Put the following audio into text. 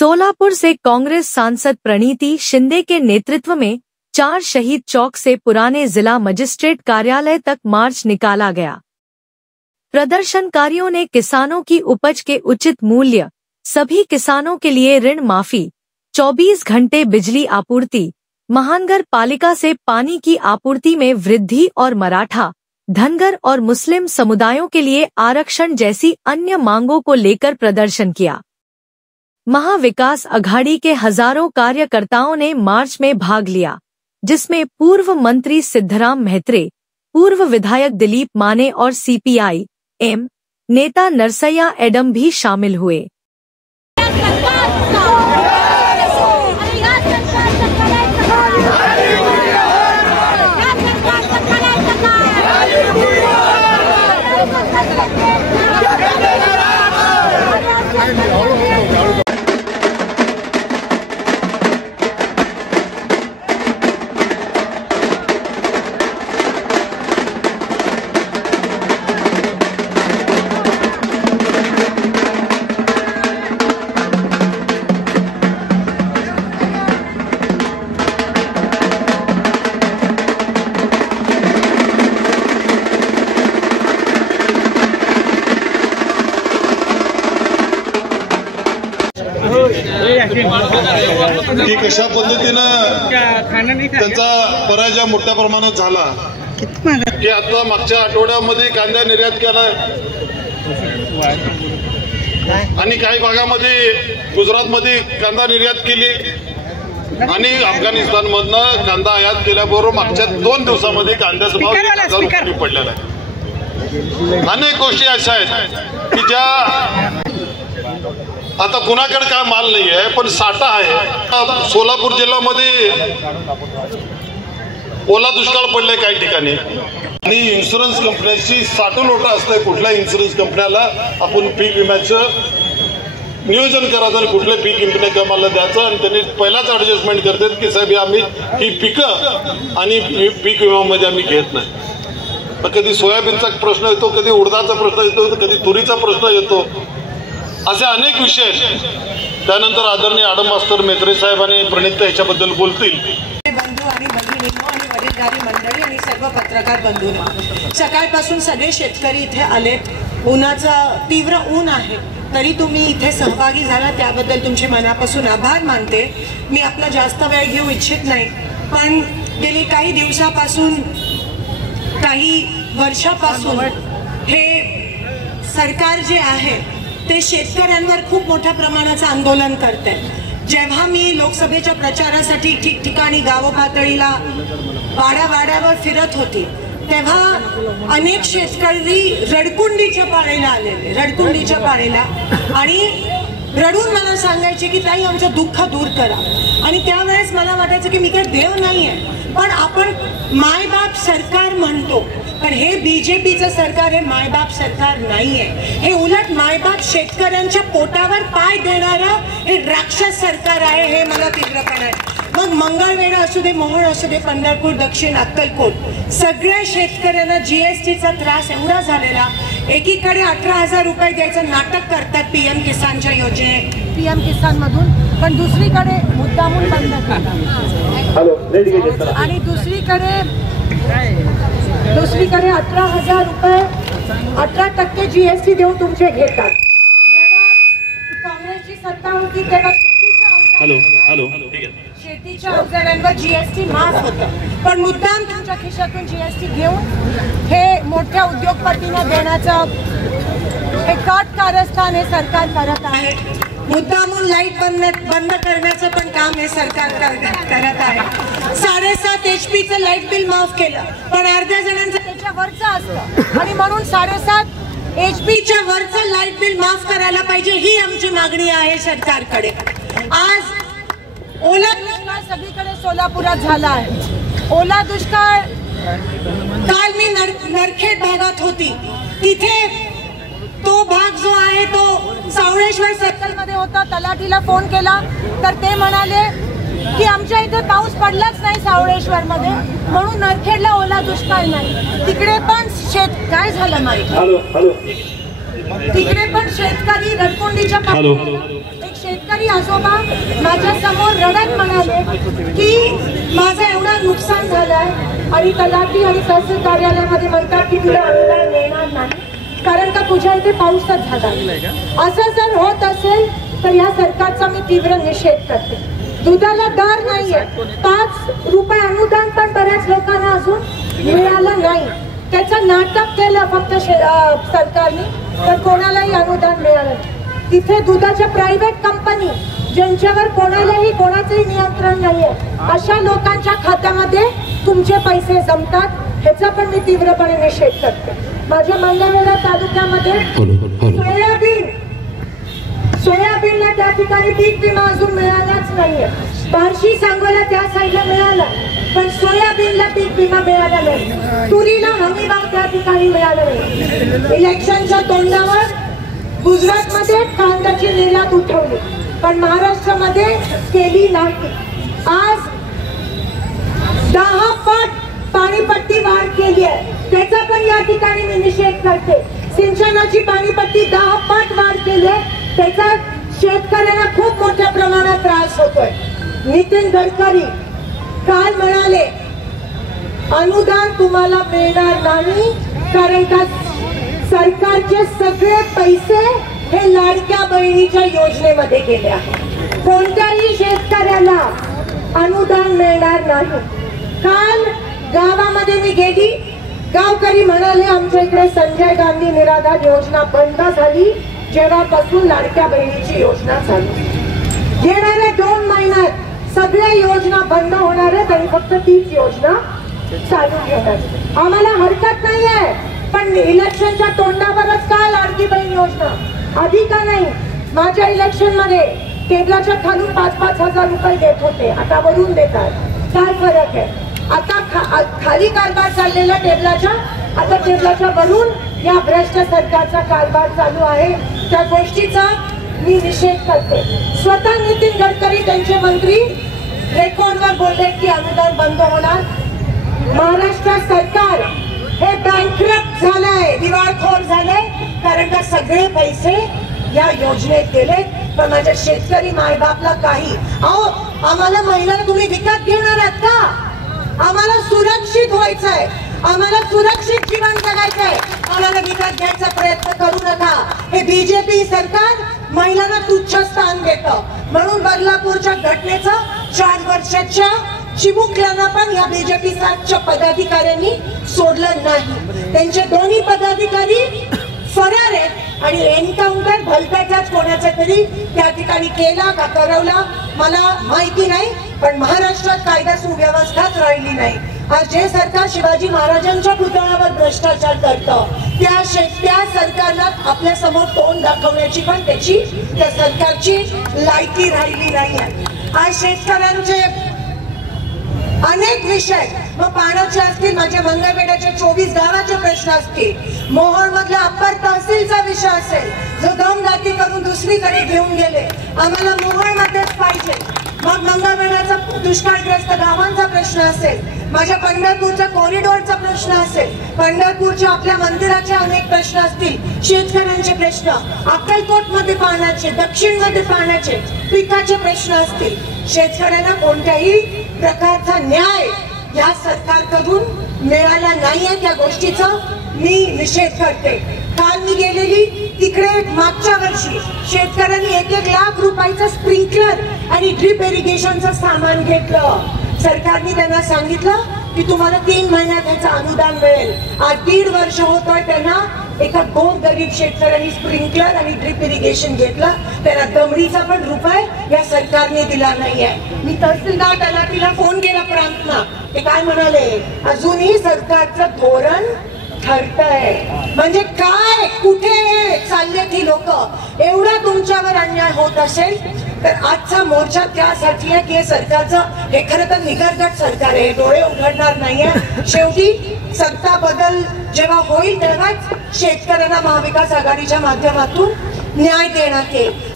सोलापुर से कांग्रेस सांसद प्रणीति शिंदे के नेतृत्व में 4 शहीद चौक से पुराने जिला मजिस्ट्रेट कार्यालय तक मार्च निकाला गया। प्रदर्शनकारियों ने किसानों की उपज के उचित मूल्य, सभी किसानों के लिए ऋण माफी, 24 घंटे बिजली आपूर्ति, महानगर पालिका से पानी की आपूर्ति में वृद्धि और मराठा, धनगर और मुस्लिम समुदायों के लिए आरक्षण जैसी अन्य मांगों को लेकर प्रदर्शन किया। महाविकास अघाड़ी के हजारों कार्यकर्ताओं ने मार्च में भाग लिया, जिसमें पूर्व मंत्री सिद्धराम मेहत्रे, पूर्व विधायक दिलीप माने और CPI-M नेता नरसैया एडम भी शामिल हुए। की कशा पद्धतीनं त्यांचा पराजय मोठ्या प्रमाणात झाला की आता मागच्या आठवड्यामध्ये कांदा निर्यात केला आणि काही भागामध्ये गुजरातमध्ये कांदा निर्यात केली आणि अफगाणिस्तानमधनं कांदा आयात केल्याबरोबर मागच्या 2 दिवसामध्ये कांद्याचा भाव 1000 रुपये पडलेला आहे। अनेक गोष्टी अशा आहेत की ज्या आता कुणाकडे काय माल नाही आहे पण साठा आहे। सोलापूर जिल्ह्यामध्ये ओला दुष्काळ पडलाय काही ठिकाणी आणि इन्शुरन्स कंपन्याची साठवलोटा असते। कुठल्या इन्शुरन्स कंपन्याला आपण पीक विम्याचं नियोजन करायचं आणि कुठल्या पीक कंपन्या कामाला द्यायचं आणि त्यांनी पहिलाच ऍडजस्टमेंट करतात की साहेब आम्ही ही पिकं आणि पीक विम्यामध्ये आम्ही घेत नाही। कधी सोयाबीनचा प्रश्न येतो, कधी उडदाचा प्रश्न येतो, कधी तुरीचा प्रश्न येतो, असे अनेक विषय आहेत। त्यानंतर आदरणीय आडम मास्तर मेत्रे साहेब आणि प्रणीत याच्याबद्दल बोलतील। बंधू आणि भगिनींनो आणि वडीलधारी मंडळी आणि सर्व पत्रकार बंधूंनो, सकाळपासून सगळे शेतकरी इथे आले। उन्हाचं तीव्र ऊन आहे तरी तुम्ही इथे सहभागी झाला त्याबद्दल तुमचे मनापासून आभार मानते। मी आपला जास्त वेळ घेऊ इच्छित नाही, पण गेली काही दिवसापासून, काही वर्षापासून हे सरकार जे आहे ते शेतकऱ्यांवर खूप मोठ्या प्रमाणाचं आंदोलन करते। जेव्हा मी लोकसभेच्या प्रचारासाठी ठिकठिकाणी गाव पातळीला वाड्यावाड्यावर फिरत होती तेव्हा अनेक शेतकरी रडकुंडीच्या पाळीला आलेले, रडकुंडीच्या पाळीला, आणि रडून मला सांगायचे की ताई आमचं दुःख दूर करा। आणि त्यावेळेस मला वाटायचं की मी काही देव नाहीये, पण आपण मायबाप सरकार म्हणतो, पण हे बीजेपीचं सरकार हे मायबाप सरकार नाहीये। हे उलट मायबाप शेतकऱ्यांच्या पोटावर पाय देणारं हे राक्षस सरकार आहे, हे मला तीव्रपणे आहे। मग मंगळवेढा असू दे, मोहोळ असू दे, पंढरपूर, दक्षिण, अक्कलकोट, सगळ्या शेतकऱ्यांना GSTचा त्रास एवढा झालेला, एकीकडे 18,000 रुपये द्यायचं नाटक करतात PM किसानच्या योजनेत, PM किसान मधून, पण दुसरीकडे मुद्दामून बंद करतात आणि दुसरीकडे 18,000 रुपये 18% GST देऊन तुमचे घेतात। जेव्हा काँग्रेसची सत्ता होती तेव्हा शेतीच्या अवजारांवर GST माफ होतं, पण मुद्दाम तुमच्या खिशातून GST घेऊन हे मोठ्या उद्योगपतींना देण्याचं हे कट कारस्थान हे सरकार करत आहे। मुद्दामून लाईट बंद करण्याचं पण काम हे सरकार करत आहे। 7.5 HPचं लाईट बिल माफ केलं, पण अर्ध्या जणांचं त्याच्या वरचं असतं आणि म्हणून 7.5 HPच्या वरचं लाईट बिल माफ करायला पाहिजे, ही आमची मागणी आहे सरकारकडे। आज ओला दुष्काळ सगळीकडे सोलापुरात झाला आहे। ओला दुष्काळ, काल मी नरखेड भागात होती, तिथे तो भाग जो आहे तो सावळेश्वर सर्कल मध्ये होता। तलाठीला फोन केला तर ते म्हणाले की आमच्या इथे पाऊस पडलाच नाही सावळेश्वर मध्ये, म्हणून नरखेडला ओला दुष्काळ नाही। तिकडे पण काय झालं माहिती, तिकडे पण शेतकरी रडकुंडीच्या शेतकरी आजोबा माझ्या समोर रडत म्हणाले की माझं एवढं नुकसान झालंय आणि तलाठी आणि तहसील कार्यालयामध्ये म्हणतात की तुला अनुदान मिळणार नाही कारण का तुझ्या इथे पाऊसच झाला। असं जर होत असेल तर या सरकारचा मी तीव्र निषेध करते। दुधाला दर नाहीये, 5 रुपये अनुदान पण बऱ्याच लोकांना अजून मिळालं नाही। त्याचं नाटक केलं फक्त सरकारने, तर कोणालाही अनुदान मिळालं नाही। तिथे दुधाच्या प्रायव्हेट कंपनी ज्यांच्यावर कोणाचंही नियंत्रण नाहीये अशा लोकांच्या खात्यामध्ये तुमचे पैसे जमतात, ह्याचा पण मी तीव्रपणे निषेध करते। माझ्या मंगळवेढा तालुक्यामध्ये सोयाबीनला त्या ठिकाणी पीक विमा अजून मिळालाच नाहीये। बार्शी सांगोला त्या साईडला मिळाला पण सोयाबीनला पीक विमा मिळाला नाही। तुरीला हमीभाव त्या ठिकाणी मिळाला नाही। इलेक्शनच्या तोंडावर गुजरातमध्ये कांद्याची निर्यात उठवली पण महाराष्ट्रामध्ये केली नाही। आज 10 पट पाणीपट्टी वाढ केली आहे, त्याचा पण या ठिकाणी मी निषेध करते। सिंचनाची पाणीपट्टी 10 पट वाढ केली आहे, त्याचा शेतकऱ्यांना खूप मोठ्या प्रमाणात त्रास होतोय। नितीन गडकरी काल म्हणाले अनुदान तुम्हाला मिळणार नाही कारण का सरकारचे सगळे पैसे हे लाडक्या बहिणीच्या योजनेमध्ये गेले आहेत। कोणत्याही शेतकऱ्याला अनुदान मिळणार नाही। काल गावामध्ये मी गेली, गावकरी म्हणाले आमच्या इकडे संजय गांधी निराधार योजना बंद झाली जेव्हापासून लाडक्या बहिणीची योजना चालू। येणाऱ्या 2 महिन्यात सगळ्या योजना बंद होणार आहेत आणि फक्त तीच योजना चालू होणार। आम्हाला हरकत नाही आहे पण इलेक्शनच्या तोंडावरच का लाडकी बहीण योजना आधी का नाही? माझ्या इलेक्शन मध्ये टेबलाच्या खालून 5-5 हजार रुपये देत होते, आता वरून देतात। काय फरक आहे? आता खाली कारभार चाललेला टेबलाच्या, आता टेबलाच्या वरून या भ्रष्ट सरकारचा कारभार चालू आहे। त्या गोष्टीचा मी निषेध करते। स्वतः नितीन गडकरी त्यांचे मंत्री रेकॉर्डवर बोलले की अनुदान बंद होणार। महाराष्ट्र सरकार हे बँकरप्ट झालंय, दिवाळखोर झालंय कारण का सगळे पैसे या योजनेत गेले पण माझ्या शेतकरी मायबापला काही। अहो आम्हाला महिलांना तुम्ही विकत घेणार आहात का? आम्हाला सुरक्षित व्हायचंय, आम्हाला सुरक्षित जीवन जगायचंय, आम्हाला विकत घ्यायचा प्रयत्न करू नका। हे बीजेपी सरकार महिलांना तुच्छ स्थान देतं म्हणून बदलापूरच्या घटनेचं 4 वर्षाच्या चिमुकल्यांना पण या बीजेपी साठच्या पदाधिकाऱ्यांनी सोडलं नाही। त्यांचे दोन्ही पदाधिकारी फरार आहेत आणि एन्काउंटर भलत्याच्याच कोणाचा तरी त्या ठिकाणी केला का करवला मला माहिती नाही पण महाराष्ट्रात कायदा सुव्यवस्थाच राहिली नाही। आज जे सरकार शिवाजी महाराजांच्या पुतळ्यावर भ्रष्टाचार करतं त्या सरकारला आपल्या समोर तोंड दाखवण्याची पण त्या सरकारची लायकी राहिली नाही आहे। आज शेतकऱ्यांचे अनेक विषय मग पाण्याचे असतील, माझ्या मंगळवेढ्याच्या 24 गावाचे प्रश्न असतील, मोहोळ मधल्या अप्पर तहसीलचा विषय असेल जो दमदाटी करून दुसरीकडे घेऊन गेले, आम्हाला मोहोळ मध्येच पाहिजे। मग मंगळवेढ्याचा दुष्काळग्रस्त गावांचा प्रश्न असेल, माझ्या पंढरपूरच्या कॉरिडॉरचा प्रश्न असेल, पंढरपूरच्या आपल्या मंदिराचे अनेक प्रश्न असतील, शेतकऱ्यांचे प्रश्न, अक्कलकोट मध्ये पाण्याचे, दक्षिण मध्ये पाण्याचे, पिकाचे प्रश्न असतील, शेतकऱ्यांना कोणत्याही प्रकारचा न्याय या सरकारकडून मिळाला नाहीये। त्या गोष्टीचा मी निषेध करते। काल मी गेलेली तिकडे मागच्या वर्षी शेतकऱ्यांनी 1-1 लाख रुपयाचं स्प्रिंकलर आणि ड्रिप इरिगेशनचं सामान घेतलं। सरकारने त्यांना सांगितलं की तुम्हाला 3 महिन्यात ह्याचं अनुदान मिळेल। आज 1.5 वर्ष होतोय त्यांना एका गोरगरीब शेतकऱ्यांनी स्प्रिंकलर आणि ड्रिप इरिगेशन घेतलं, त्याला दमडीचा पण रुपये या सरकारने दिला नाहीये। मी तहसीलदार तलाठीला फोन केला प्रांतना, ते काय म्हणाले अजूनही सरकारचं धोरण ठरतंय। म्हणजे काय कुठे चालले ती लोक? एवढा तुमच्यावर अन्याय होत असेल तर आजचा मोर्चा त्यासाठी आहे की सरकारचं हे खरं तर निगरगट सरकार आहे, डोळे उघडणार नाहीये। शेवटी सत्ता बदल जेव्हा होईल तेव्हाच शेतकऱ्यांना महाविकास आघाडीच्या माध्यमातून न्याय देण्यात येईल।